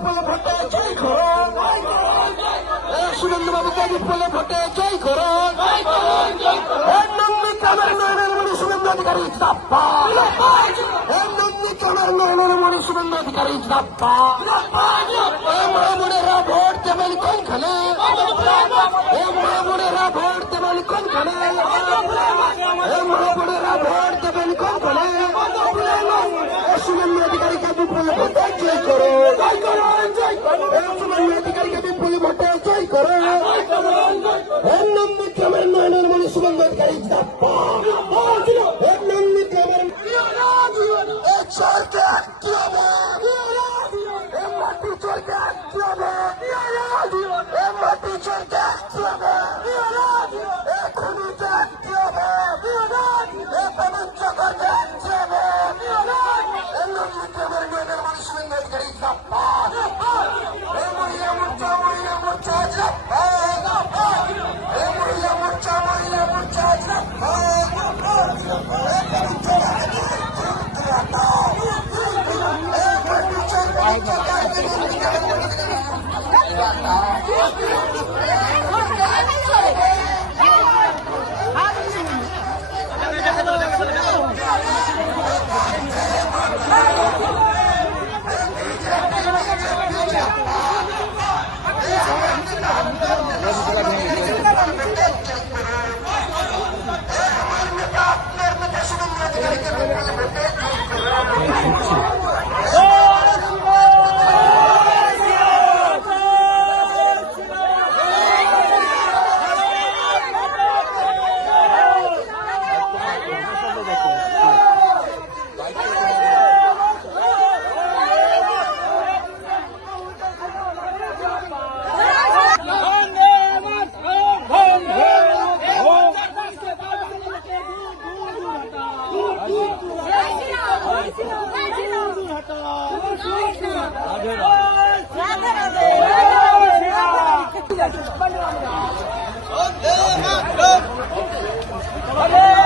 বিপুলে ভোটে জয় করুন, সুরেন্দ্রবাবুকে বিপুলে ভোটে জয় করুন, নন্দীগ্রামের নয়নের মণি শুভেন্দু অধিকারী জিন্দাবাদ, নন্দীগ্রামের নয়নের মণি শুভেন্দু অধিকারী জিন্দাবাদ। মামুনেরা ভোট দেবেন কোনখানে, মামুনেরা ভোট দেবেন কোনখানে, মামুনেরা ভোট দেবেন কোনখানে, শুভেন্দু অধিকারীকে বিপুলে ভোটে জয় করুন, শুভেন্দু অধিকারীকে বিপুলে ভোটে জয় করুন, নন্দীগ্রামের নয়নের মণি শুভেন্দু অধিকারী জিন্দাবাদ, নন্দীগ্রামের চলতে কি হবে, মাটি চলতে কি হবে, মাটি চলতে কি হবে, খুনিতে কি হবে, বাণিজ্য করতে কি হবে, নন্দীগ্রামের নয়নের মণি শুভেন্দু অধিকারী জিন্দাবাদ, মহিলা মোর্চা জিন্দাবাদ, মহিলা মোর্চা রাধে